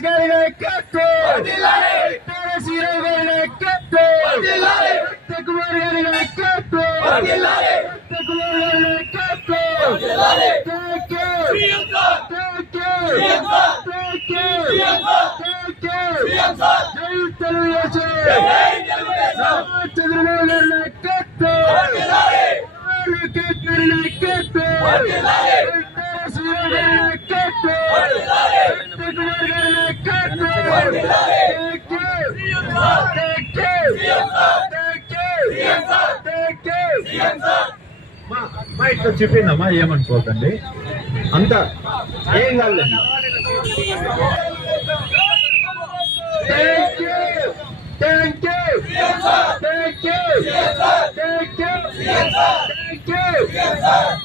శ్రీనివాస్ గారి నాయకత్వం, శ్రీరామ్ గారి నాయకత్వం, కుమార్ గారి నాయకత్వం, కుమార్ గారి నాయకత్వం. జై తెలుగుదేశం, చంద్రబాబు గారి నాయకత్వం, లోకేష్ గారి నాయకత్వం, శ్రీరామ్ గారి నాయకత్వం, కుమార్ గారి నాయకత్వం. మా ఇట్లా చెప్పిందమ్మా, ఏమనుకోకండి, అంతా ఏం కాదండి.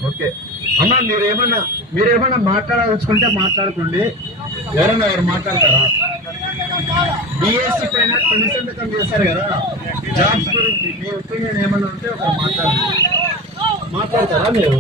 ఓకే అమ్మా, మీరేమన్నా మాట్లాడాల్సుకుంటే మాట్లాడుకోండి. ఎవరన్నా ఎవరు మాట్లాడతారా? డిఎస్సి పైన తొలి సంతకం చేశారు కదా, జాబ్స్ గురించి మీ ఒపీనియన్ ఏమన్నా ఉంటే ఒకరు మాట్లాడతారా? మీరు